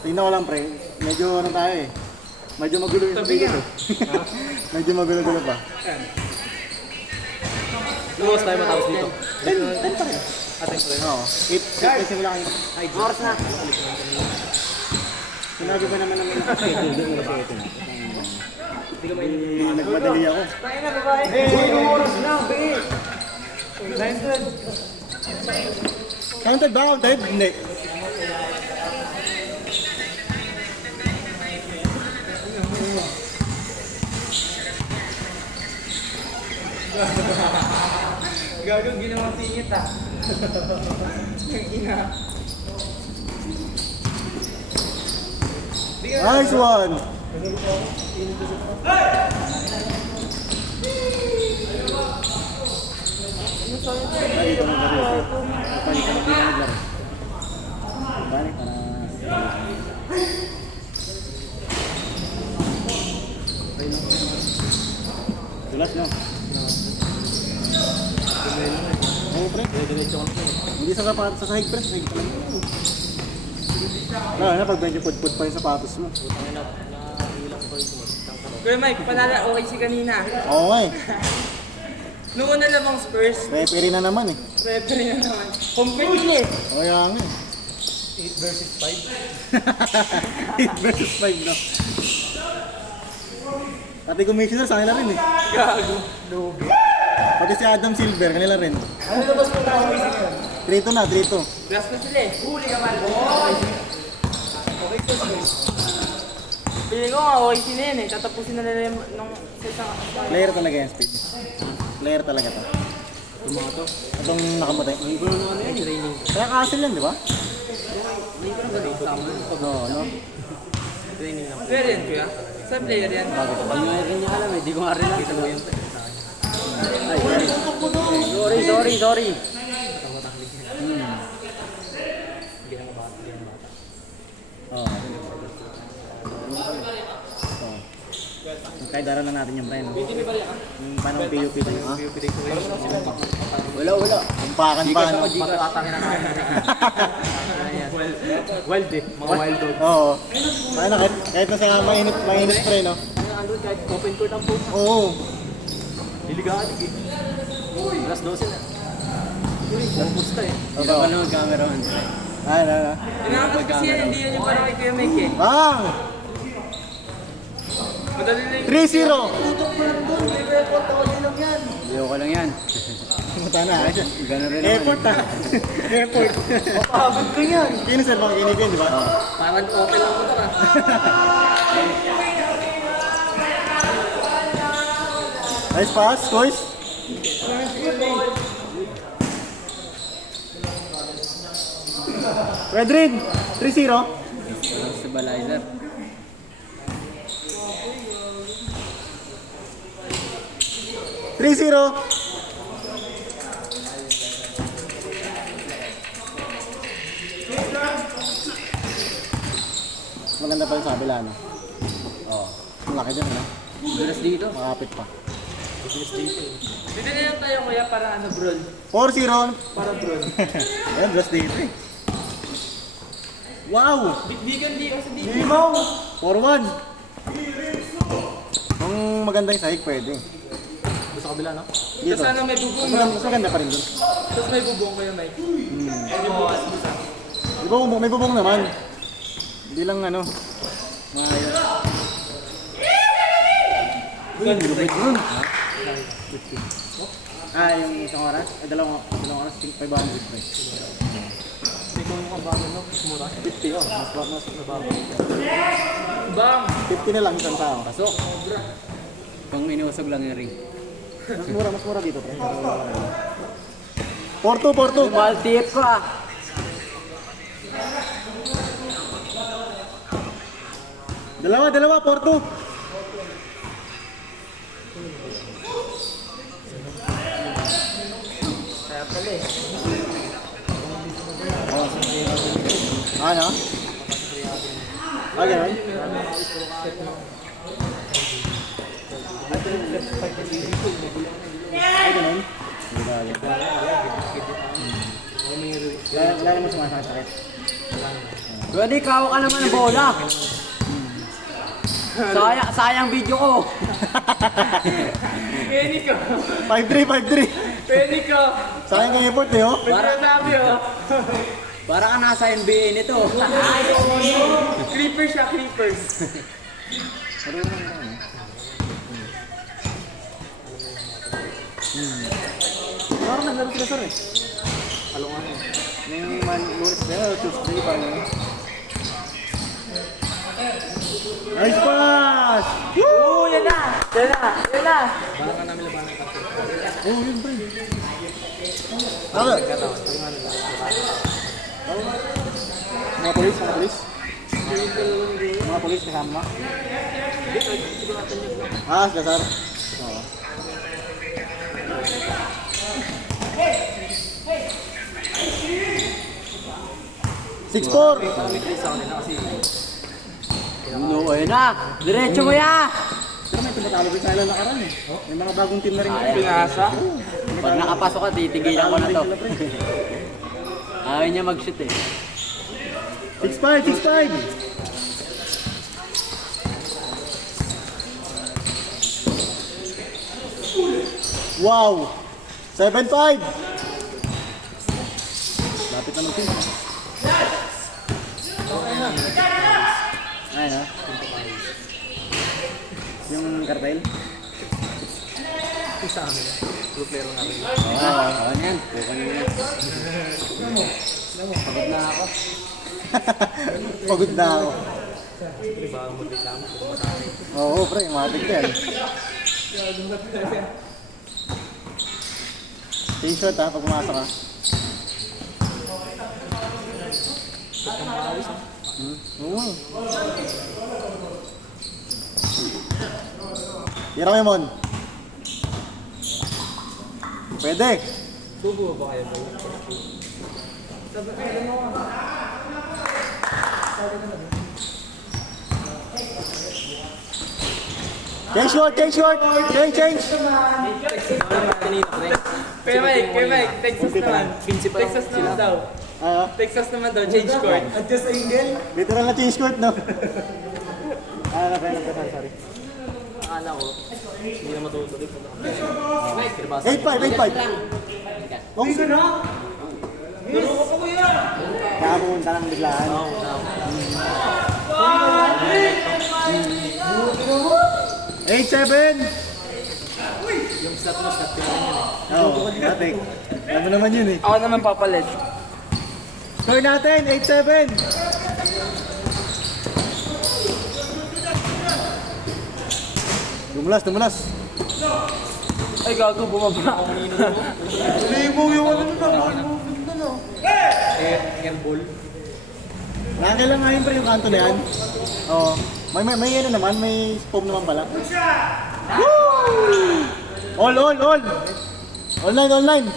Tingnan ko lang pre, medyo ano tayo eh. Medyo magulo yung sabi ko. Medyo magulo-gulo pa. Luwas tayo matapos dito. 10 pa rin. Atin pa rin. Oo. 8 kasi wala kayo. Oras na. Sinabi ba naman namin schedule doon kasi ito na. Hindi ka mainit. Nagmadali ako. Tayo na babae. Yung oras na, bilis. 9:12. Counted ba? Counted? Hindi. Gagawin ginawang singit ah. Yung ina. Nice one! Ay, ito na naglaro. Ito na naglaro. Balik para... Tulas no? Oo pre. Hindi sa sapatos, sa sahig pre. Sa sahig pa lang. Lalo na pag medyo pud-pud pa yung sapatos mo. Kuya Mike, panala okay si kanina. Oo nga eh. Noong una lamang Spurs, Referee na naman eh. referee na naman. Compete eh. Kaya nga eh. 8 versus 5. 8 versus 5 no. Pati commissioner sa kanila rin eh. Gago. Lugi. Pati si Adam Silver, kanila rin. Ano na ba sa mga umisip yan? 3-2 na, 3-2. Last na sila eh. Huli ka man. Okay to guys. Pili ko nga okay sila yan eh. Tatapusin na nila nung sa isang Player talaga yan, Speed. Player talaga to. Yung mga to. Itong nakamatay. Ang gulo na ano yan, yung raining. Kaya castle yan, di ba? Hindi ko na kasama. Oo, no? Raining lang. Player yan kuya? Sa player yan? Hindi nga rin niya alam eh. Di ko nga rin nakita mo yun. Sorry. Oo. Kaya dara na natin yung pre, no? Yung paano PUP tayo, ha? Wala. Umpakan pa, no? Matatangin na natin. Wild eh. Mga wild dog. Oo. Ano, kahit na sa mainit pre, no? Ang Android kahit open court ang post. Oo. Diligaan eh. Alas 12 na. Alas pusta eh. Hindi naman naman camera on. Ano. Inaangat kasi yan, hindi yan yung parang kay Kuya Mike eh. Bang! Madali na yung... 3-0! Ayoko lang yan. Pumunta na, eh. Gano'n rin Airport, ha? Airport. Mapagod ko yan. Kino sir, mga kinipin, di ba? Parang open lang mo ito ka. Nice pass, boys. Redrid, 3-0. Stabilizer. 3-0. Maganda pa yung sa kabila, no? Oo. Malaki dyan, no? Dulas dito. Makapit pa. Dito na lang tayo kuya para ano bro. 4-0. Para bro. Ayun, just dito eh. Wow! Bitbigan di kasi dito. Limaw! 4-1. Kung maganda yung sahig, pwede. Sa kabila no? Dito. Tapos ano may bubong. Mas maganda pa rin dun. Tapos may bubong Kuya Mike. Pwede bukas mo sa. Di ba, may bubong naman. Hindi lang ano. Maayos. Uy, lupit nun. Yung isang oras? Dalawang oras, 500 pesos. Hindi ko yung kabago no? Mura. 50 oh, mas nabago. Bang! 50 na lang isang tao. Pasok. Kung inuusog lang yung ring. Mas mura dito. Pre. Porto. Maltip ko ah. Dalawa, Porto. Kaya pala eh. Ano? Okay, right? Ay, ganun? Lalo mo sumasakit. Pwede, kawa ka naman ng bola. Sayang video ko. Penny ko. 5-3. Penny ko. Sayang ang effort eh, oh. Pagkatabi oh. Para ka nasa NBA nito. Clippers siya, Clippers. Parang naglaro sila sir eh. Alungan eh. Yung Lunes na yun, Tuesday parang yun. Nice pass! Oo, yan na. Yan na. Yan na. Oh, yun pre. Ano? Mga polis, mga polis. Mga polis kasama. Ah, dasar. Oo. Six four. No, ayun na. Diretso mo ya. Pero may tumatalo rin sa ilang nakaraan eh. May mga bagong team na rin. Pinasa. Pag nakapasok ka, titigilan ko na to. Ayaw niya mag-shoot eh. 6-5, 6-5. Wow! 7-5. Lapit na mag-team. Ayun ha. Yung kartel. Isa kami. Group player namin. Oo, yan. Pagod na ako. Pagod na ako. Baka mag-reklamo. Oo, pre, matik yan. Take shot ha, pag pumasok ka. Oo. Tira mo Mon. Pwede. Bubuo ba kayo? Change shot, change shot. Change. Kuya Mike, Texas naman. Texas naman daw. Texas naman daw, change court. Adjust angle. Literal na change court, no? Sorry. Akala ko, hindi na matutuloy. 8-5, 8-5. Oh, gusto na? Kaya pumunta lang biglaan. Eight, 7. Yung slot mo, slot ko yun eh. Oo, natin. Alam mo naman yun eh. Ako naman papalit. Score natin, 8-7. Dumulas. Ay, gago, bumaba. Libo yung ano na. Airball. Nakakailangahin pa yung kanto na yan. Oo. May ano naman, may foam naman pala. Woo! All. Online.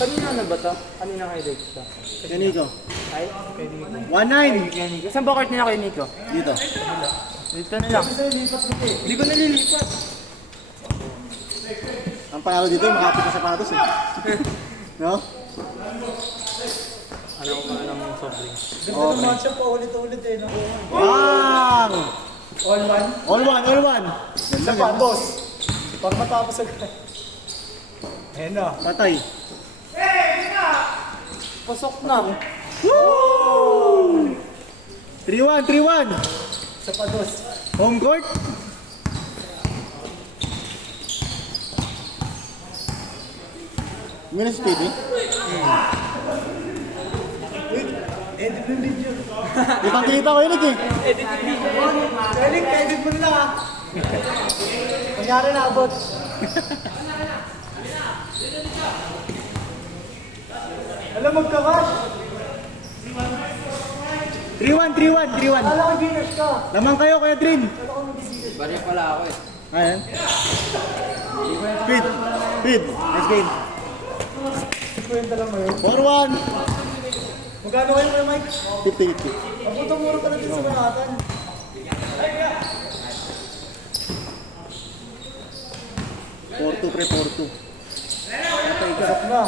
Kanina na ba ito? Kanina kay Dexta? Yan Nico. Ay, kay Nico. 1-9. Saan ba court nila kay Nico? Dito. Dito na lang. Hindi ko nalilipat. Ang panalo dito, makapit na sapatos eh. No? Ano ko ba ng soft drinks? Okay. Match up pa ulit-ulit eh. Bang! All one. All one. Ganda, Sapatos. Pag matapos agad. Ayan na. Patay. Pasok na. Woo! 3-1. Sapatos. Home court. Minus TV. Edit ng video. Kitang-kita ko yun eh. Edit yung video. Galing, edit mo na lang ah. Kunyari na abot. Alam, magkawash. 3-1. Alam ko, Guinness ka. Lamang kayo, Kuya Dream. Bari pala ako eh. Ayan. Speed. Nice game. Kwenta lang mo yun. 4-1. Magkano kayo na, Mike? 50-50. Abutang mura ka na din sa Manhattan. 4-2 pre, 4-2. Sarap na.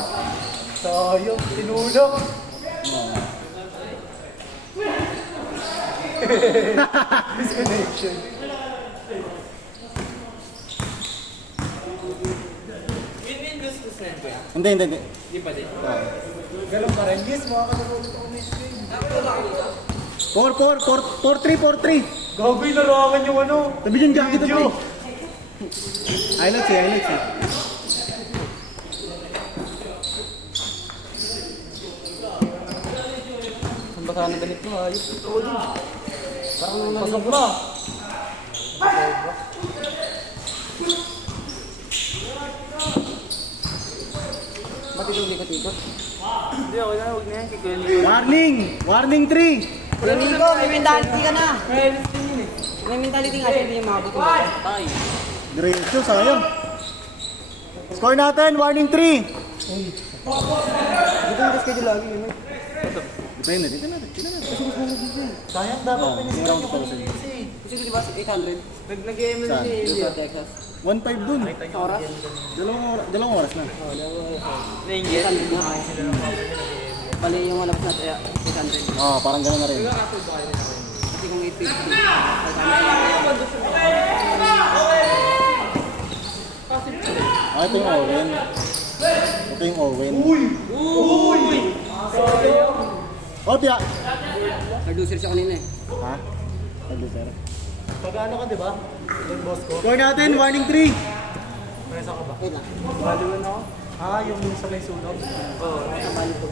Sayang, tinulog. Disconnection. Yun din gusto sa yan, kuya. Hindi. Di pa din. Ganun pa rin. Yes, makakatulog ko umis ko yun. 4-3. Gagoy, larangan yung ano. Sabi dyan, gagawin ito. Highlights eh. Ang baka na galit mo, ayos. Oo din. Parang Pasok na. Ba't ito likot-ikot? Hindi, ako na, huwag na yan. Kikuya niyo. Warning 3. Domingo, may mentality ka na. May alis din yun eh. May mentality nga siya, hindi niya makabot mo. Tay. Diretso, sayang. Score natin, warning 3. Dito yung schedule lagi yun. Dito na. Sayang dapat pinasigaw yung kanina kasi. Kasi di ba 800? Nag-ML Saan? siya Doon eh. sa Texas. 1.5 dun. Oras? Dalawang oras na. Nainggit. 800 na. Bali yung malabas natin, 800. Oo, parang gano'n na rin. Kasi kung 850, 500. Ah, ito yung Owen. Oh, tiya. Reducer siya kanina eh. Ha? Pag-lucer. Pag-ano ka, di ba? Score natin, warning 3. Wait lang. Baluan ako. Ah, yung sa may sunog. Oo. Bali po.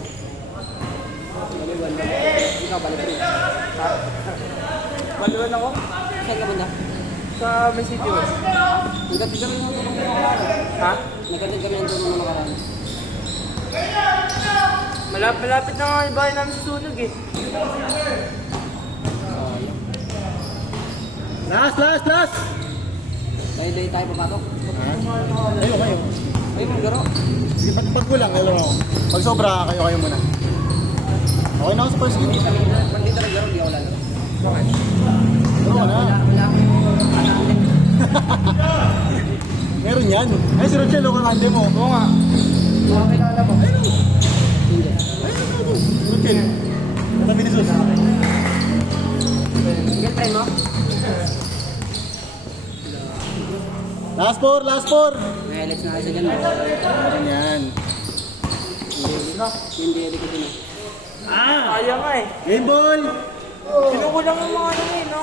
Bali 1 lang. Ikaw bali 3. Baluan ako. Saan ka banda? Sa May City West. Nagkatid kami ng tulong ng nakaraan. Ha? Nagkatid kami ng tulong ng nakaraan. Malapit na nga yung bahay namin sa sunog eh. Last! Dahil tayo papasok. Kayo. Ay, mong garo. Sige, pag kulang, alam mo. Pag sobra, kayo muna. Okay na ako sa first game. Pag dito nag-garo, di ako lalo. Oo na. Wala akong Meron yan. Ay, si Rochelle, o kakande mo. Oo nga. makakilala mo. Hindi. Rochelle. Sabi ni Sus. Girlfriend mo? Last four. May Alex na kasi dyan. Meron yan. Hindi, hindi ko din eh. Kaya nga eh. Game ball! Kinukulang yung mga ano eh, no?